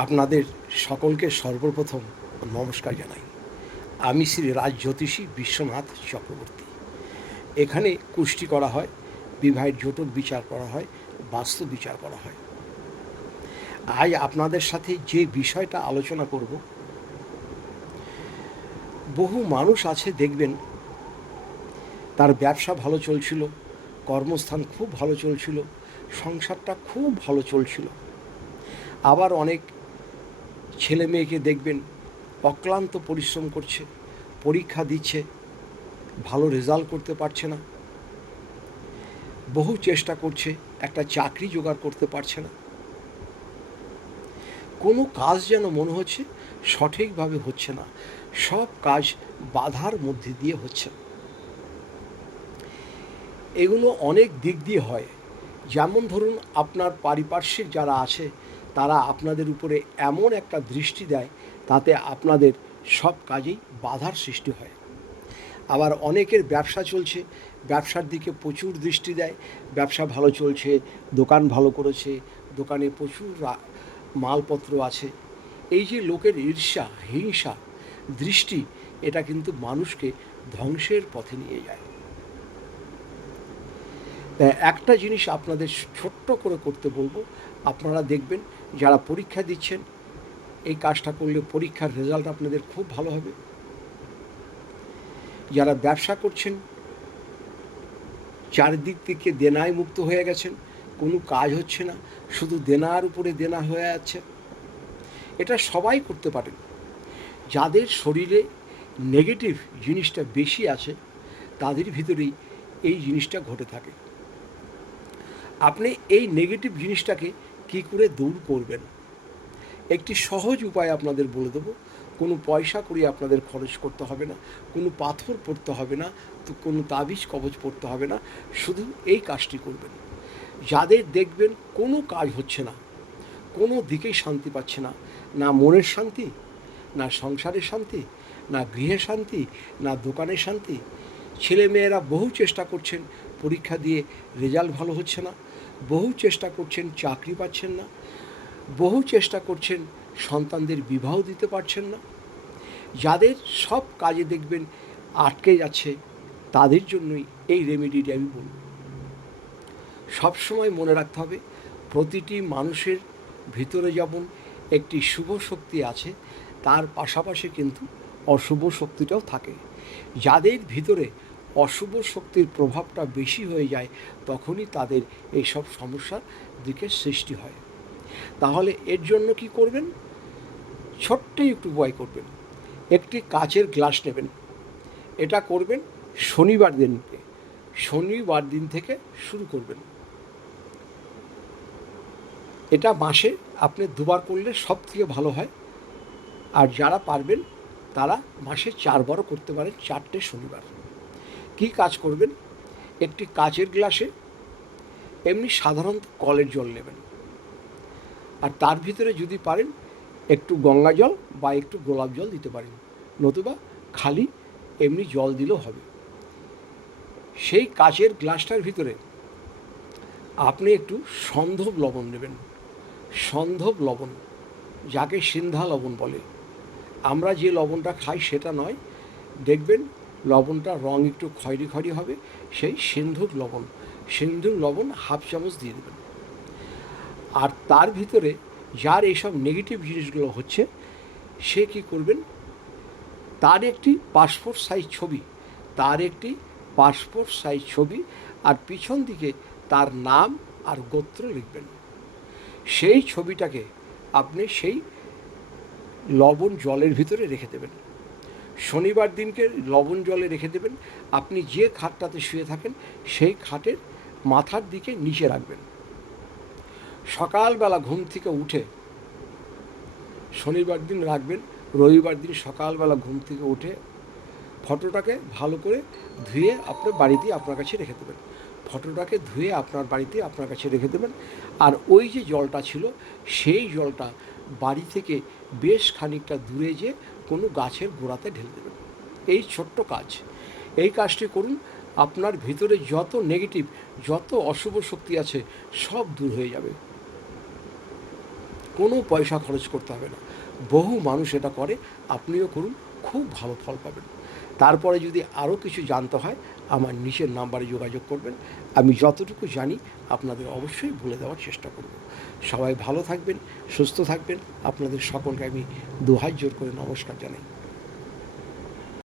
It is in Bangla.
আপনাদের সকলকে সর্বপ্রথম নমস্কার জানাই। আমি শ্রী রাজ জ্যোতিষী বিশ্বনাথ চক্রবর্তী। এখানে কুষ্টি করা হয়, বিবাহের জটক বিচার করা হয়, বাস্তু বিচার করা হয়। আজ আপনাদের সাথে যে বিষয়টা আলোচনা করব, বহু মানুষ আছে দেখবেন তার ব্যবসা ভালো চলছিল, কর্মস্থান খুব ভালো চলছিল, সংসারটা খুব ভালো চলছিল। আবার অনেক ছেলে মেয়েকে দেখবেন অক্লান্ত পরিশ্রম করছে, পরীক্ষা দিচ্ছে, ভালো রেজাল্ট করতে পারছে না, বহু চেষ্টা করছে, একটা চাকরি জোগাড় করতে পারছে না। কোনো কাজ যেন মনে হচ্ছে সঠিকভাবে হচ্ছে না, সব কাজ বাধার মধ্যে দিয়ে হচ্ছে। এগুলো অনেক দিক দিয়ে হয়। যেমন ধরুন, আপনার পারিপার্শ্বিক যারা আছে তারা আপনাদের উপরে এমন একটা দৃষ্টি দেয়, তাতে আপনাদের সব কাজেই বাধার সৃষ্টি হয়। আবার অনেকের ব্যবসা চলছে, ব্যবসার দিকে প্রচুর দৃষ্টি দেয়, ব্যবসা ভালো চলছে, দোকান ভালো করেছে, দোকানে প্রচুর মালপত্র আছে। এই যে লোকের ঈর্ষা, হিংসা, দৃষ্টি, এটা কিন্তু মানুষকে ধ্বংসের পথে নিয়ে যায়। একটা জিনিস আপনাদের ছোট্ট করে করতে বলবো, আপনারা দেখবেন যারা পরীক্ষা দিচ্ছেন, এই কাজটা করলে পরীক্ষার রেজাল্ট আপনাদের খুব ভালো হবে। যারা ব্যবসা করছেন, চারিদিক থেকে দেনায় মুক্ত হয়ে গেছেন, কোনো কাজ হচ্ছে না, শুধু দেনার উপরে দেনা হয়ে যাচ্ছে, এটা সবাই করতে পারেন। যাদের শরীরে নেগেটিভ জিনিসটা বেশি আছে, তাদের ভিতরেই এই জিনিসটা ঘটে থাকে। আপনি এই নেগেটিভ জিনিসটাকে কী করে দূর করবেন, একটি সহজ উপায় আপনাদের বলে দেবো। কোনো পয়সা করি আপনাদের খরচ করতে হবে না, কোনো পাথর পড়তে হবে না, তো কোনো তাবিজ কবচ পড়তে হবে না, শুধু এই কাজটি করবেন। যাদের দেখবেন কোনো কাজ হচ্ছে না, কোনো দিকেই শান্তি পাচ্ছে না, না মনের শান্তি, না সংসারের শান্তি, না গৃহে শান্তি, না দোকানের শান্তি, ছেলে মেয়েরা বহু চেষ্টা করছেন, পরীক্ষা দিয়ে রেজাল্ট ভালো হচ্ছে না, বহু চেষ্টা করছেন, চাকরি পাচ্ছেন না, বহু চেষ্টা করছেন, সন্তানদের বিবাহ দিতে পারছেন না, যাদের সব কাজে দেখবেন আটকে যাচ্ছে, তাদের জন্যই এই রেমেডিটি আমি বলব। সবসময় মনে রাখতে হবে, প্রতিটি মানুষের ভিতরে যেমন একটি শুভ শক্তি আছে, তার পাশাপাশি কিন্তু অশুভ শক্তিটাও থাকে। যাদের ভিতরে অশুভ শক্তির প্রভাবটা বেশি হয়ে যায়, তখনই তাদের এইসব সমস্যার দিকে সৃষ্টি হয়। তাহলে এর জন্য কি করবেন? ছোট্ট একটু উপায় করবেন। একটি কাচের গ্লাস নেবেন, এটা করবেন শনিবার দিনকে, শনিবার দিন থেকে শুরু করবেন। এটা মাসে আপনি দুবার করলে সব থেকে ভালো হয়। আর যারা পারবেন তারা মাসে 4বারও করতে পারেন, 4টে শনিবার। কি কাজ করবেন? একটি কাচের গ্লাসে এমনি সাধারণত কলের জল নেবেন, আর তার ভিতরে যদি পারেন একটু গঙ্গা জল বা একটু গোলাপ জল দিতে পারেন, নতুবা খালি এমনি জল দিলেও হবে। সেই কাচের গ্লাসটার ভিতরে আপনি একটু সন্ধব লবণ নেবেন। সন্ধব লবণ, যাকে সিন্ধা লবণ বলে, আমরা যে লবণটা খাই সেটা নয়, দেখবেন লবণটার রঙ একটু খয়েরি খয়েরি হবে, সেই সিন্ধুক লবণ। সিন্ধুক লবণ 1/2 চামচ দিয়ে দেবেন। আর তার ভিতরে যার এইসব নেগেটিভ জিনিসগুলো হচ্ছে, সে কী করবেন? তার একটি পাসপোর্ট সাইজ ছবি, তার একটি পাসপোর্ট সাইজ ছবি, আর পিছন দিকে তার নাম আর গোত্র লিখবেন। সেই ছবিটাকে আপনি সেই লবণ জলের ভিতরে রেখে দেবেন। শনিবার দিনকে লবণ জলে রেখে দেবেন। আপনি যে খাটটাতে শুয়ে থাকেন সেই খাটের মাথার দিকে নিচে রাখবেন। সকালবেলা ঘুম থেকে উঠে, শনিবার দিন রাখবেন, রবিবার দিন সকালবেলা ঘুম থেকে উঠে ফটোটাকে ভালো করে ধুয়ে আপনার বাড়িতে আপনার কাছে রেখে দেবেন। ফটোটাকে ধুয়ে আপনার বাড়িতে আপনার কাছে রেখে দেবেন। আর ওই যে জলটা ছিল, সেই জলটা বাড়ি থেকে বেশ খানিকটা দূরে যেয়ে কোনো গাছের গোড়াতে ঢেলে দেবেন। এই ছোট্ট কাজ, এই কাজটি করুন, আপনার ভিতরে যত নেগেটিভ, যত অশুভ শক্তি আছে, সব দূর হয়ে যাবে। কোনো পয়সা খরচ করতে হবে না। বহু মানুষ এটা করে, আপনিও করুন, খুব ভালো ফল পাবেন। তারপরে যদি আরও কিছু জানতে হয় আমার নিচের নাম্বারে যোগাযোগ করবেন, আমি যতটুকু জানি আপনাদের অবশ্যই বলে দেওয়ার চেষ্টা করব। সবাই ভালো থাকবেন, সুস্থ থাকবেন, আপনাদের সকলকে আমি দুহাত জোর করে নমস্কার জানাই।